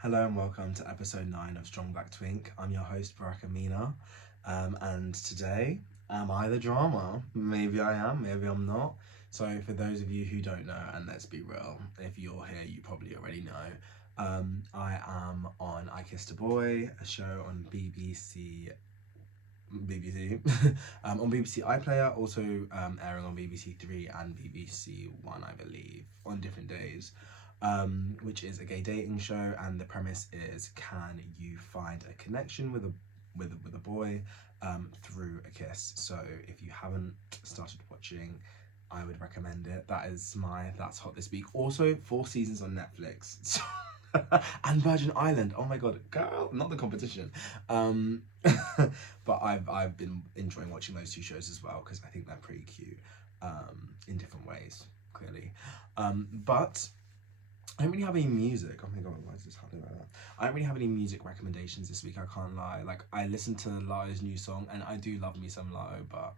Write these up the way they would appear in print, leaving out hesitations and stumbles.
Hello and welcome to episode 9 of Strong Black Twink. I'm your host, Baraka Mina, and today, am I the drama? Maybe I am, maybe I'm not. So, for those of you who don't know, and let's be real, if you're here, you probably already know, I am on I Kissed a Boy, a show on BBC, on BBC iPlayer, also airing on BBC Three and BBC One, I believe, on different days. Which is a gay dating show, and the premise is: can you find a connection with a boy through a kiss? So if you haven't started watching, I would recommend it. That's hot this week. Also, 4 seasons on Netflix. And Virgin Island. Oh my god, girl, not the competition. Um, but I've been enjoying watching those two shows as well because I think they're pretty cute in different ways, clearly. But I don't really have any music. Oh my god, why is this happening like that? I don't really have any music recommendations this week. I can't lie. Like I listened to Lato's new song, and I do love me some Lato, but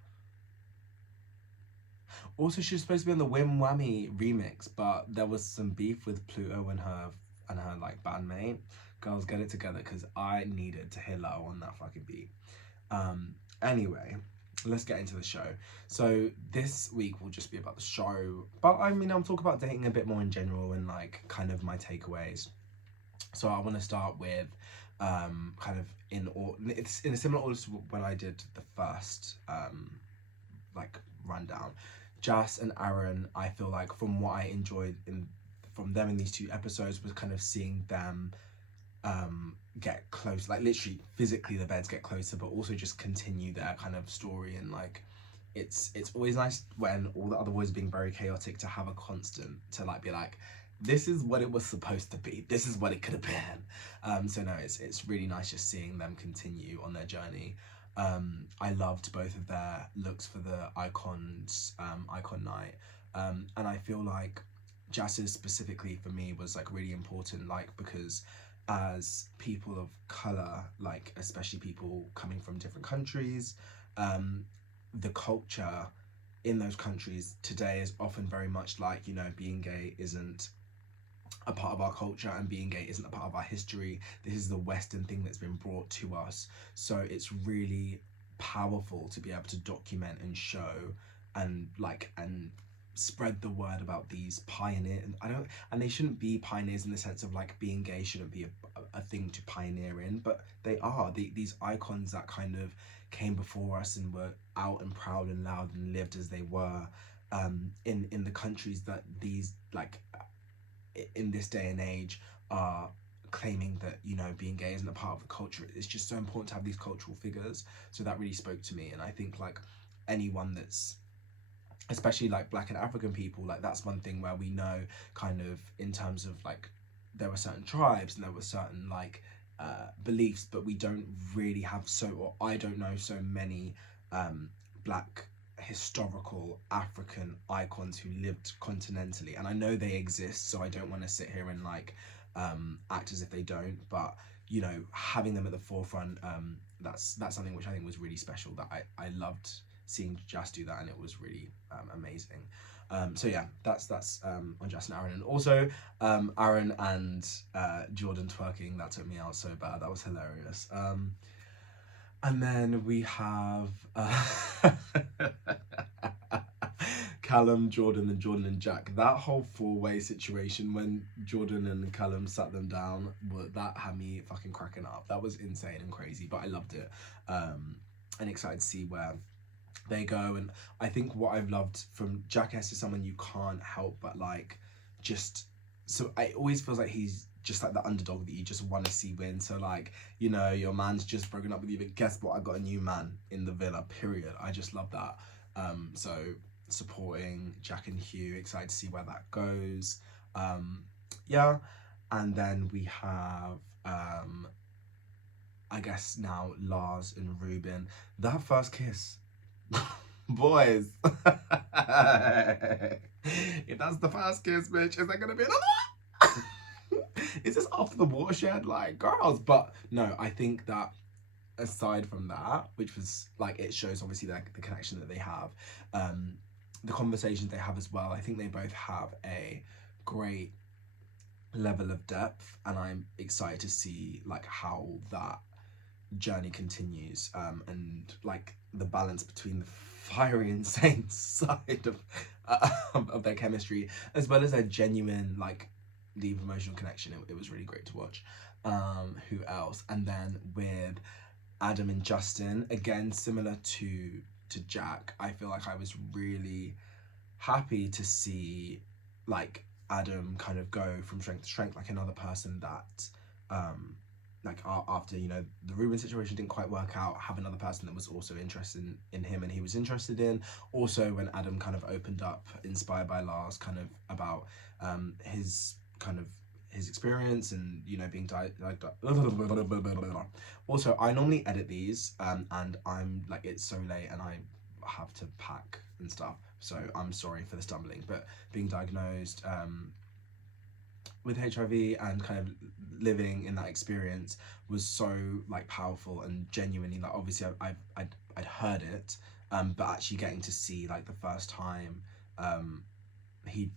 also she was supposed to be on the Wim Whammy remix, but there was some beef with Pluto and her like bandmate. Girls, get it together because I needed to hear Lato on that fucking beat. Anyway, let's get into the show. So this week will just be about the show, but I mean, I'll talk about dating a bit more in general and like kind of my takeaways. So I want to start with kind of it's in a similar order to when I did the first like rundown. Jas and Aaron, I feel like from what I enjoyed in from them in these two episodes was kind of seeing them get close, like literally physically the beds get closer, but also just continue their kind of story. And like it's always nice when all the other boys are being very chaotic to have a constant to like be like, this is what it was supposed to be, this is what it could have been. So no, it's really nice just seeing them continue on their journey. I loved both of their looks for the icon night. And I feel like Jazz's specifically for me was like really important, like because as people of color, like especially people coming from different countries, the culture in those countries today is often very much like, you know, being gay isn't a part of our culture and being gay isn't a part of our history. This is the Western thing that's been brought to us. So it's really powerful to be able to document and show and spread the word about these pioneer. And they shouldn't be pioneers in the sense of like being gay shouldn't be a thing to pioneer in, but they are these icons that kind of came before us and were out and proud and loud and lived as they were in the countries that these like in this day and age are claiming that, you know, being gay isn't a part of the culture. It's just so important to have these cultural figures. So that really spoke to me. And I think like anyone that's especially like black and African people, like that's one thing where we know kind of in terms of like there were certain tribes and there were certain like beliefs, but we don't really have or I don't know so many black historical African icons who lived continentally. And I know they exist, so I don't want to sit here and like act as if they don't, but you know, having them at the forefront, that's something which I think was really special, that I loved seeing Jas do that, and it was really amazing. So yeah, that's on Jas and Aaron. And also Aaron and Jordan twerking, that took me out so bad. That was hilarious. And then we have Callum, Jordan, and Jordan and Jack. That whole four-way situation when Jordan and Callum sat them down, that had me fucking cracking up. That was insane and crazy, but I loved it. And excited to see where they go. And I think what I've loved from Jackass is someone you can't help but like just, so it always feels like he's just like the underdog that you just want to see win. So like, you know, your man's just broken up with you, but guess what, I got a new man in the villa, period. I just love that. So supporting Jack and Hugh, excited to see where that goes. Yeah. And then we have I guess now Lars and Ruben. That first kiss, boys. If that's the first kiss, bitch, is there gonna be another? Is this after the watershed? Like, girls. But no, I think that aside from that, which was like, it shows obviously like the connection that they have, the conversations they have as well. I think they both have a great level of depth, and I'm excited to see like how that journey continues, and like the balance between the fiery insane side of their chemistry, as well as their genuine like deep emotional connection. It was really great to watch. Who else? And then with Adam and Justin, again similar to Jack, I feel like I was really happy to see like Adam kind of go from strength to strength, like another person that um like after, you know, the Ruben situation didn't quite work out, have another person that was also interested in him and he was interested in. Also when Adam kind of opened up, inspired by Lars, kind of about his kind of his experience and, you know, being also I normally edit these and I'm like, it's so late and I have to pack and stuff, so I'm sorry for the stumbling, but being diagnosed with HIV and kind of living in that experience was so like powerful and genuinely like, obviously I'd heard it, but actually getting to see like the first time he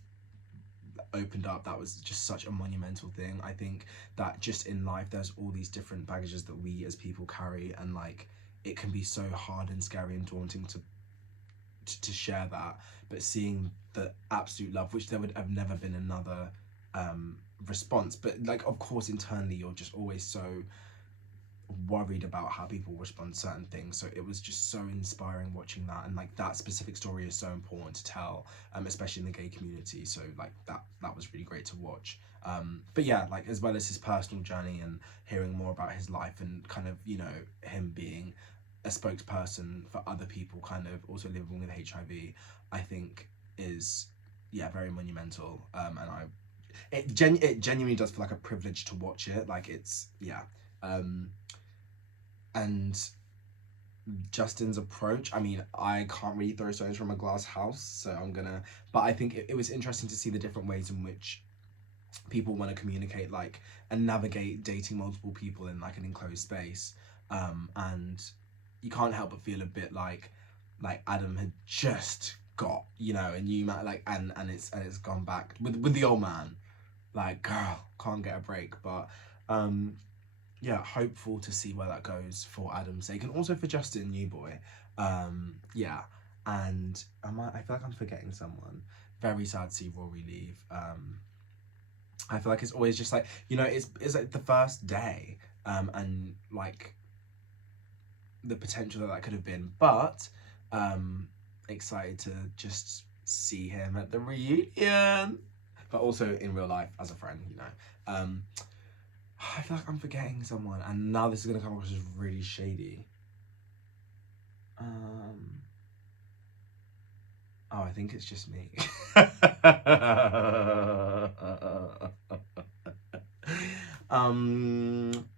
opened up, that was just such a monumental thing. I think that just in life there's all these different baggages that we as people carry, and like it can be so hard and scary and daunting to share that, but seeing the absolute love, which there would have never been another response, but like of course internally you're just always so worried about how people respond to certain things. So it was just so inspiring watching that, and like that specific story is so important to tell, especially in the gay community. So like that was really great to watch. But yeah, like as well as his personal journey and hearing more about his life and kind of, you know, him being a spokesperson for other people kind of also living with HIV, I think is, yeah, very monumental. And it genuinely does feel like a privilege to watch it. Like it's, yeah. And Justin's approach, I mean, I can't really throw stones from a glass house, so I'm gonna, but I think it was interesting to see the different ways in which people want to communicate like and navigate dating multiple people in like an enclosed space. And you can't help but feel a bit like Adam had just got, you know, a new man, like, and it's gone back with the old man, like, girl, can't get a break. But yeah, hopeful to see where that goes for Adam's sake and also for Justin New Boy. Yeah, and I feel like I'm forgetting someone. Very sad to see Rory leave. I feel like it's always just like, you know, it's like the first day, and like the potential that could have been, but excited to just see him at the reunion, but also in real life as a friend, you know. I feel like I'm forgetting someone, and now this is gonna come across as really shady. Oh, I think it's just me.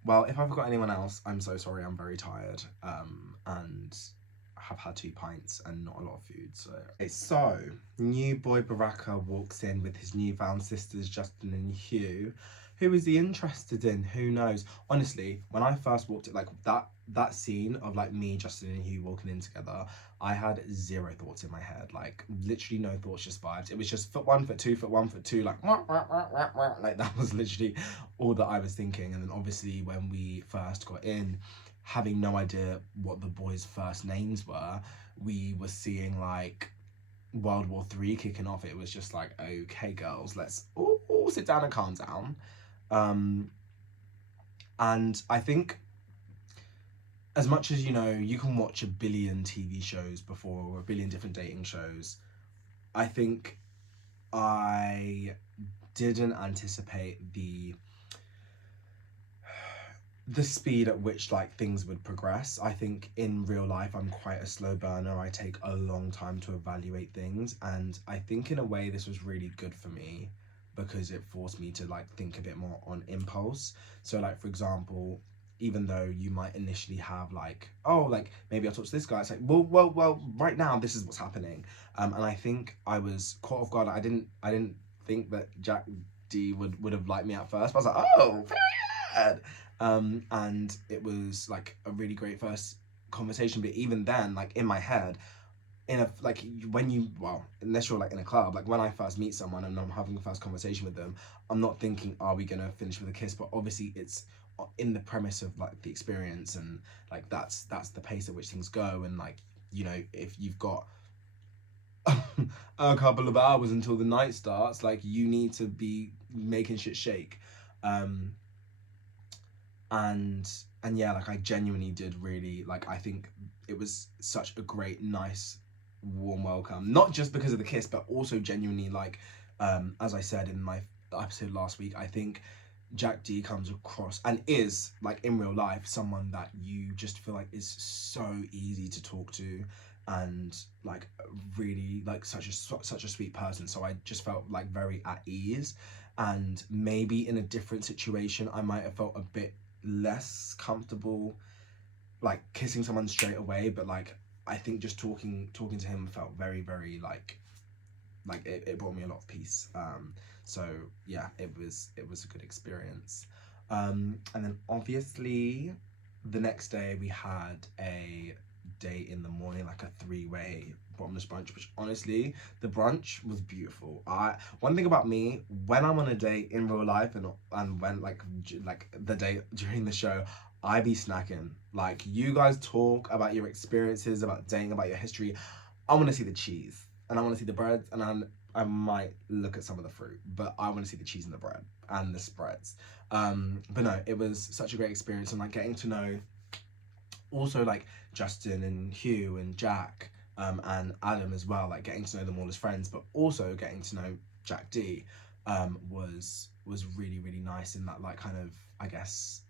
Well, if I forgot anyone else, I'm so sorry. I'm very tired. And have had 2 pints and not a lot of food. So, okay, so new boy Baraka walks in with his newfound sisters Justin and Hugh. Who is he interested in? Who knows? Honestly, when I first walked it, like that scene of like me, Justin and Hugh walking in together, I had zero thoughts in my head. Like literally no thoughts, just vibes. It was just foot one, foot two, foot one, foot two, like like that was literally all that I was thinking. And then obviously when we first got in, having no idea what the boys' first names were, we were seeing like World War III kicking off. It was just like, okay, girls, let's all sit down and calm down. And I think as much as, you know, you can watch a billion TV shows before or a billion different dating shows, I think I didn't anticipate the speed at which like things would progress. I think in real life I'm quite a slow burner. I take a long time to evaluate things, and I think in a way this was really good for me because it forced me to like think a bit more on impulse. So like for example, even though you might initially have like, oh, like maybe I'll talk to this guy, it's like, well, right now this is what's happening. And I think I was caught off guard. I didn't think that Jack D would have liked me at first, but I was like, oh, very good. And it was like a really great first conversation, but even then, like in my head, in a like when you well unless you're like in a club, like when I first meet someone and I'm having a first conversation with them, I'm not thinking, are we gonna finish with a kiss? But obviously it's in the premise of like the experience, and like that's the pace at which things go. And like, you know, if you've got a couple of hours until the night starts, like you need to be making shit shake. um and and yeah, like I genuinely did really like, I think it was such a great, nice, warm welcome, not just because of the kiss, but also genuinely like, as I said in my episode last week, I think Jack D comes across and is like in real life someone that you just feel like is so easy to talk to, and like really like such a sweet person. So I just felt like very at ease, and maybe in a different situation I might have felt a bit less comfortable like kissing someone straight away, but like I think just talking to him felt very, very like it brought me a lot of peace. So yeah, it was a good experience. And then obviously the next day we had a date in the morning, like a three-way bottomless brunch, which honestly the brunch was beautiful. I One thing about me, when I'm on a date in real life, and when like the day during the show, I be snacking. Like, you guys talk about your experiences, about dating, about your history. I want to see the cheese, and I want to see the breads, and I might look at some of the fruit, but I want to see the cheese and the bread and the spreads. But no, it was such a great experience, and like getting to know also like Justin and Hugh and Jack, and Adam as well, like getting to know them all as friends, but also getting to know Jack D, was really, really nice in that, like, kind of, I guess,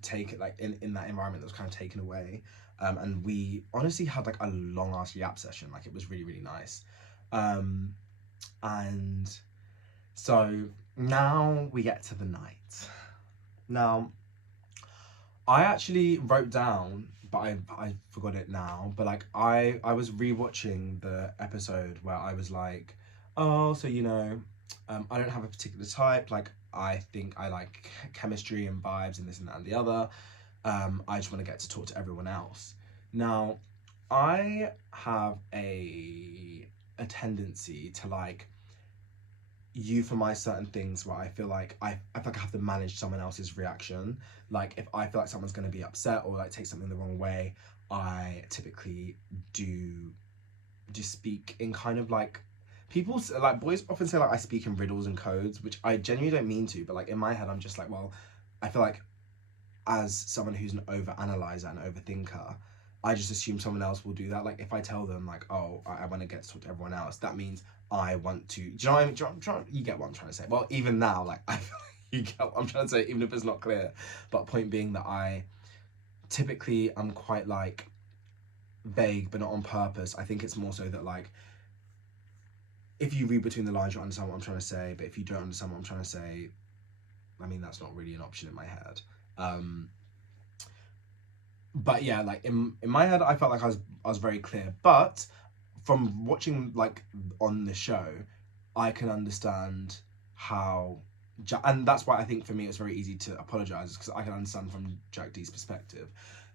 take it like in that environment that was kind of taken away. And we honestly had like a long ass yap session, like it was really, really nice. um and so now we get to the night. Now, I actually wrote down, but I forgot it now. But like I was rewatching the episode where I was like, oh, so you know, I don't have a particular type. Like, I think I like chemistry and vibes and this and that and the other. I just want to get to talk to everyone else. Now, I have a tendency to like euphemize certain things where I feel like I have to manage someone else's reaction. Like, if I feel like someone's going to be upset or like take something the wrong way, I typically do speak in kind of like, like boys often say like I speak in riddles and codes, which I genuinely don't mean to, but like in my head I'm just like, well, I feel like as someone who's an over analyzer and overthinker, I just assume someone else will do that. Like, if I tell them like, oh, I want to get to talk to everyone else, that means I want to. Do you know what I mean? You get what I'm trying to say? Well, even now, like, I feel like you get what I'm trying to say, even if it's not clear. But point being that I typically I'm quite like vague, but not on purpose. I think it's more so that like, if you read between the lines, you understand what I'm trying to say. But if you don't understand what I'm trying to say, I mean, that's not really an option in my head. Um, but yeah, like in my head, I felt like I was very clear. But from watching like on the show, I can understand how, and that's why I think for me it's very easy to apologize, because I can understand from Jack D's perspective.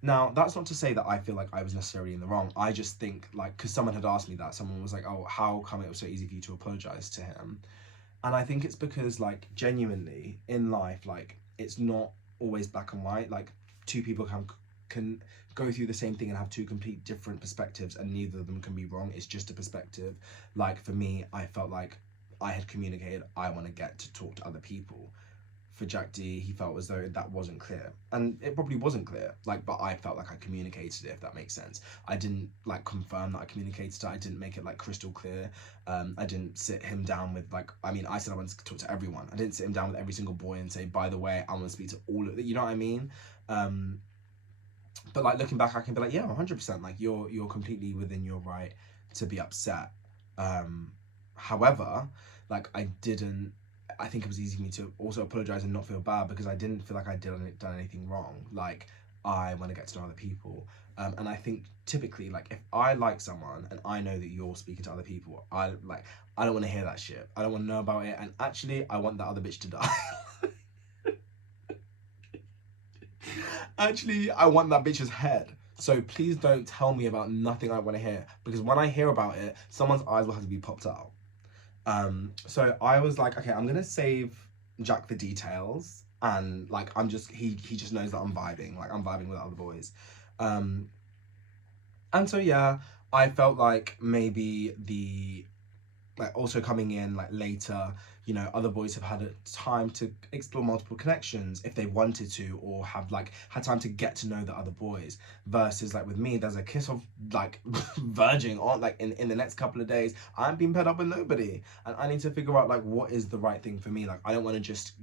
Now, that's not to say that I feel like I was necessarily in the wrong. I just think like, because someone had asked me that, someone was like, oh, how come it was so easy for you to apologize to him? And I think it's because like genuinely in life, like it's not always black and white. Like, two people can go through the same thing and have two complete different perspectives, and neither of them can be wrong. It's just a perspective. Like, for me, I felt like I had communicated I want to get to talk to other people. For Jack D, he felt as though that wasn't clear, and it probably wasn't clear. Like, but I felt like I communicated it, if that makes sense. I didn't like confirm that I communicated it. I didn't make it like crystal clear. I didn't sit him down with like, I mean, I said I wanted to talk to everyone. I didn't sit him down with every single boy and say, by the way, I want to speak to all of it. You know what I mean? Um, but like, looking back, I can be like, yeah, 100%. Like, you're completely within your right to be upset. However, like, I think it was easy for me to also apologize and not feel bad, because I didn't feel like I done anything wrong. Like, I want to get to know other people. And I think typically, like, if I like someone and I know that you're speaking to other people, I don't want to hear that shit. I don't want to know about it. And actually, I want that other bitch to die. Actually, I want that bitch's head. So please don't tell me about nothing I want to hear, because when I hear about it, someone's eyes will have to be popped out. So I was like, okay, I'm gonna save Jack the details, and like he just knows that I'm vibing with other boys. Um, and so yeah, I felt like maybe the like also coming in like later, you know, other boys have had a time to explore multiple connections if they wanted to, or have like had time to get to know the other boys, versus like with me there's a kiss of like verging on like in the next couple of days. I'm being paired up with nobody, and I need to figure out like what is the right thing for me. Like I don't want to just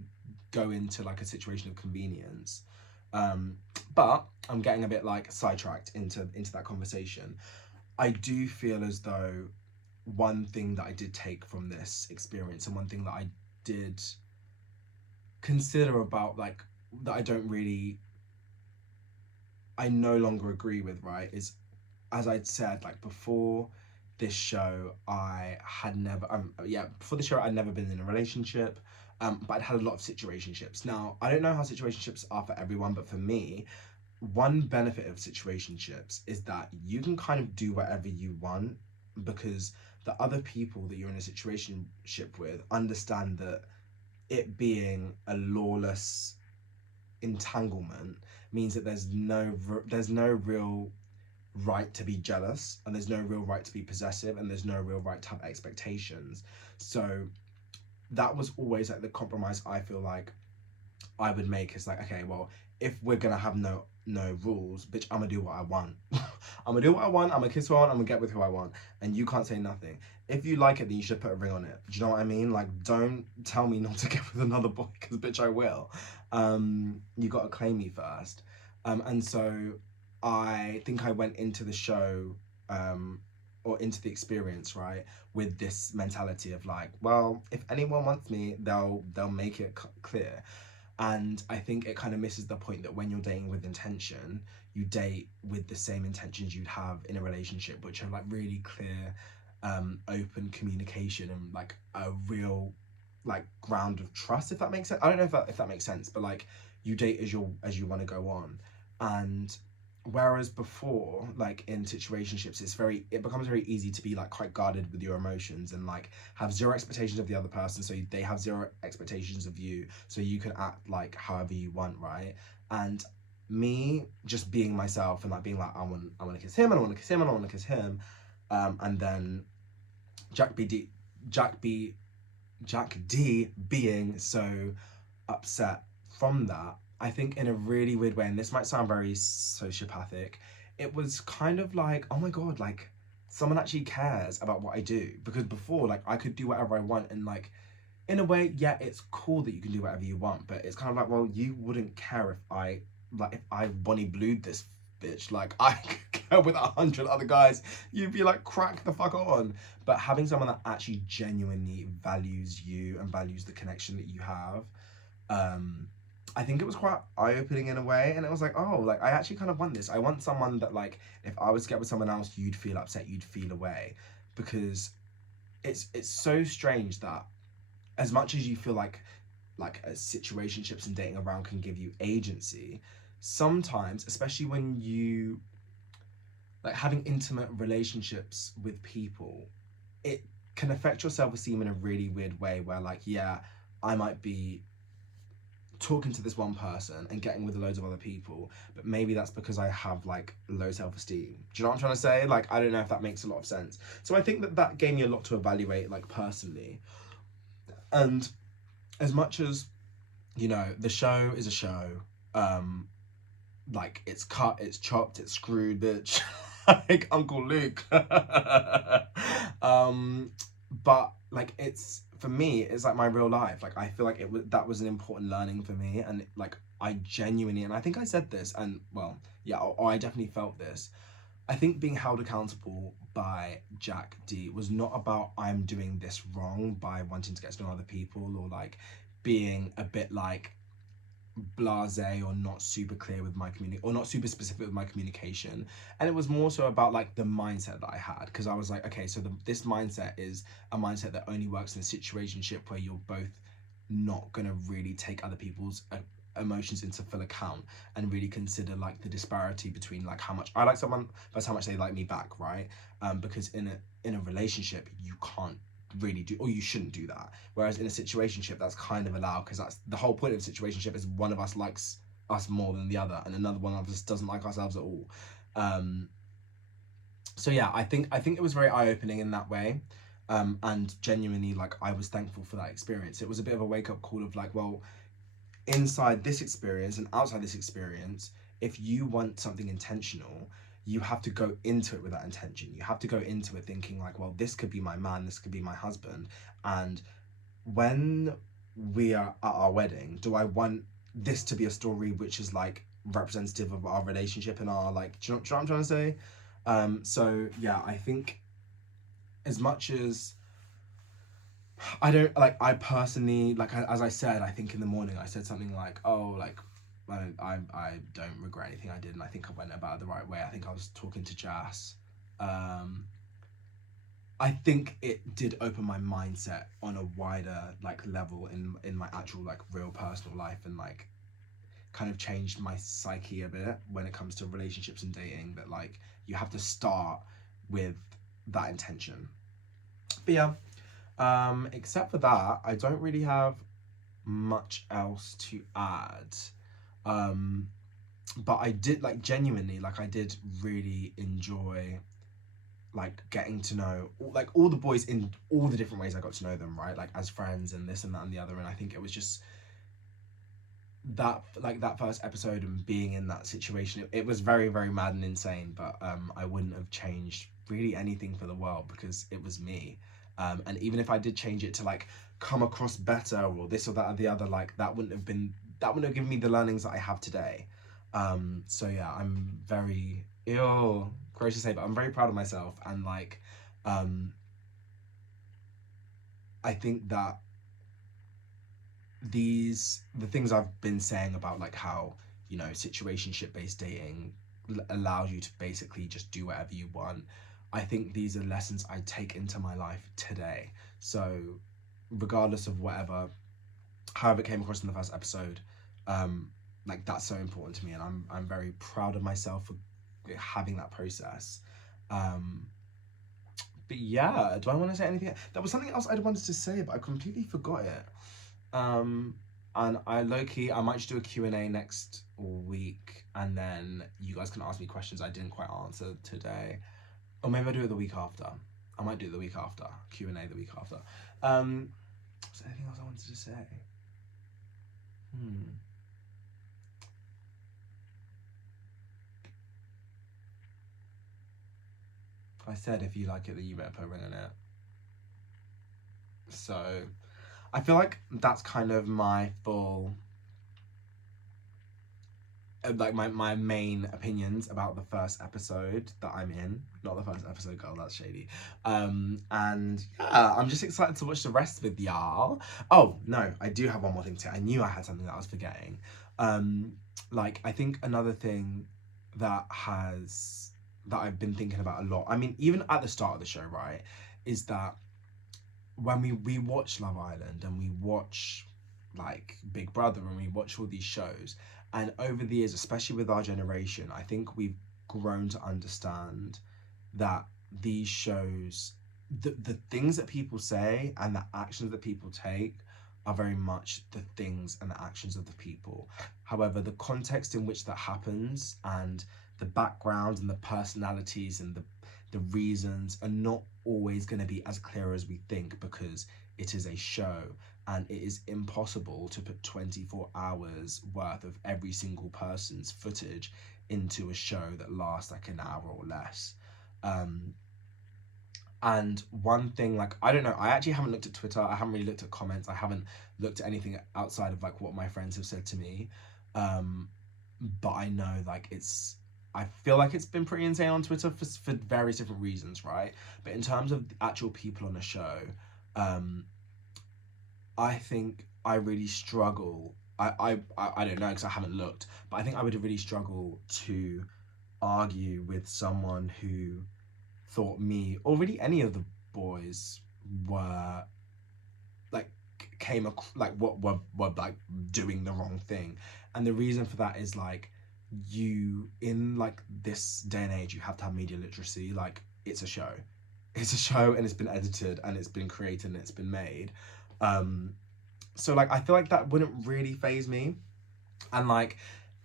go into like a situation of convenience. um but I'm getting a bit like sidetracked into that conversation. I do feel as though one thing that I did take from this experience, and one thing that I did consider about like that I don't really, I no longer agree with, right, is, as I'd said, like before this show, I had never before the show I'd never been in a relationship. But I'd had a lot of situationships. Now I don't know how situationships are for everyone, but for me, one benefit of situationships is that you can kind of do whatever you want, because the other people that you're in a situationship with understand that it being a lawless entanglement means that there's no real right to be jealous, and there's no real right to be possessive, and there's no real right to have expectations. So that was always like the compromise I feel like I would make, is like, okay, well, if we're gonna have no rules, bitch, I'm gonna do what I want. I'm gonna do what I want. I'm gonna kiss who I want. I'm gonna get with who I want, and you can't say nothing. If you like it, then you should put a ring on it. Do you know what I mean? Like, don't tell me not to get with another boy, because bitch, I will. You gotta claim me first. And so I think I went into the show, or into the experience, right, with this mentality of like, well, if anyone wants me, they'll make it clear. And I think it kind of misses the point that when you're dating with intention, you date with the same intentions you'd have in a relationship, which are like really clear, open communication, and like a real like ground of trust, if that makes sense. I don't know if that makes sense, but like you date as you want to go on. And whereas before, like in situationships, it becomes very easy to be like quite guarded with your emotions, and like have zero expectations of the other person, so they have zero expectations of you, so you can act like however you want, right? And me just being myself, and like being like, I want to kiss him, and I want to kiss him, and I want to kiss him. And then jack b d jack b Jack D being so upset from that, I think in a really weird way, and this might sound very sociopathic, it was kind of like, oh my god, like someone actually cares about what I do. Because before, like I could do whatever I want, and like in a way, yeah, it's cool that you can do whatever you want, but it's kind of like, well, you wouldn't care if I Bonnie Blued this bitch. Like I could go with 100 other guys, you'd be like, crack the fuck on. But having someone that actually genuinely values you and values the connection that you have, I think it was quite eye-opening in a way. And it was like, oh, like I actually kind of want this. I want someone that, like, if I was to get with someone else, you'd feel upset, you'd feel away. Because it's so strange that as much as you feel like situationships and dating around can give you agency, sometimes, especially when you like having intimate relationships with people, it can affect your self-esteem in a really weird way, where like, yeah, I might be talking to this one person and getting with loads of other people, but maybe that's because I have like low self-esteem. Do you know what I'm trying to say? Like, I don't know if that makes a lot of sense. So I think that gave me a lot to evaluate, like, personally. And as much as, you know, the show is a show, um like it's cut, it's chopped, it's screwed, bitch, like Uncle Luke. um but like, it's, for me, it's like my real life. Like I feel like that was an important learning for me, and like I genuinely, and I think I said this, and well, yeah, or I definitely felt this. I think being held accountable by Jack D was not about I'm doing this wrong by wanting to get to know other people, or like being a bit like blasé, or not super clear with my or not super specific with my communication. And it was more so about like the mindset that I had, because I was like, okay, so this mindset is a mindset that only works in a situationship where you're both not gonna really take other people's emotions into full account and really consider like the disparity between like how much I like someone versus how much they like me back, right? Because in a relationship you can't really do, or you shouldn't do that, whereas in a situationship that's kind of allowed, because that's the whole point of a situationship, is one of us likes us more than the other and another one of us doesn't like ourselves at all. um so yeah, I think it was very eye-opening in that way. And genuinely, like, I was thankful for that experience. It was a bit of a wake-up call of like, well, inside this experience and outside this experience, if you want something intentional, you have to go into it with that intention. You have to go into it thinking like, well, this could be my man, this could be my husband. And when we are at our wedding, do I want this to be a story which is like representative of our relationship and our like, do you know what I'm trying to say? So yeah, I think as much as I don't like, I personally, like, as I said, I think in the morning I said something like, oh, like, I don't regret anything I did, and I think I went about it the right way. I think I was talking to Jas. Um, I think it did open my mindset on a wider like level in my actual like real personal life, and like kind of changed my psyche a bit when it comes to relationships and dating. That like you have to start with that intention. But yeah, except for that, I don't really have much else to add. Um, but I did, like, genuinely, like, I did really enjoy like getting to know like all the boys in all the different ways I got to know them, right? Like as friends and this and that and the other. And I think it was just that, like, that first episode and being in that situation, it was very, very mad and insane. But I wouldn't have changed really anything for the world because it was me. And even if I did change it to like come across better or this or that or the other, like that wouldn't have given me the learnings that I have today. So yeah, I'm very ill, gross to say, but I'm very proud of myself. And like, um, I think that the things I've been saying about like how, you know, situationship based dating allows you to basically just do whatever you want. I think these are lessons I take into my life today. So regardless of whatever, however it came across in the first episode, um, like that's so important to me, and I'm very proud of myself for having that process. Um, but yeah, do I want to say anything? There was something else I wanted to say, but I completely forgot it. Um, and I low key, I might just do a Q&A next week, and then you guys can ask me questions I didn't quite answer today, or maybe I'll do it the week after. I might do it the week after, Q&A the week after. Was there anything else I wanted to say? Hmm. I said if you like it, then you better put a ring on it. So I feel like that's kind of my full, like my main opinions about the first episode that I'm in. Not the first episode, girl, that's shady. And yeah, I'm just excited to watch the rest with y'all. Oh no, I do have one more thing to say. I knew I had something that I was forgetting. Like, I think another thing that I've been thinking about a lot, I mean, even at the start of the show, right, is that when we watch Love Island and we watch like Big Brother and we watch all these shows, and over the years, especially with our generation, I think we've grown to understand that these shows, the things that people say and the actions that people take are very much the things and the actions of the people. However, the context in which that happens and the background and the personalities and the reasons are not always going to be as clear as we think, because it is a show and it is impossible to put 24 hours worth of every single person's footage into a show that lasts like an hour or less. Um, and one thing, like, I don't know, I actually haven't looked at Twitter, I haven't really looked at comments, I haven't looked at anything outside of like what my friends have said to me. Um, but I know like I feel like it's been pretty insane on Twitter for various different reasons, right? But in terms of the actual people on the show, um, I think I really struggle. I don't know because I haven't looked, but I think I would really struggle to argue with someone who thought me or really any of the boys were like like what were like doing the wrong thing. And the reason for that is like, you, in like this day and age, you have to have media literacy. Like, it's a show, and it's been edited and it's been created and it's been made. So like I feel like that wouldn't really phase me. And like,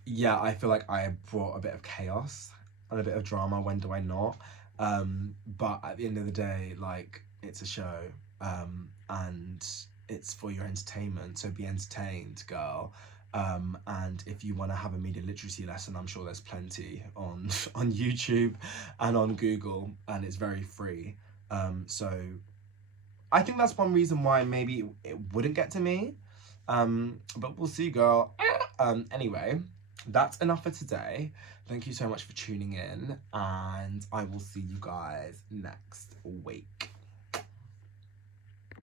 yeah, I feel like I brought a bit of chaos and a bit of drama. When do I not? But at the end of the day, like, it's a show, and it's for your entertainment. So be entertained, girl. And if you want to have a media literacy lesson, I'm sure there's plenty on on YouTube and on Google, and it's very free. So I think that's one reason why maybe it wouldn't get to me. But we'll see, girl. Anyway, that's enough for today. Thank you so much for tuning in, and I will see you guys next week.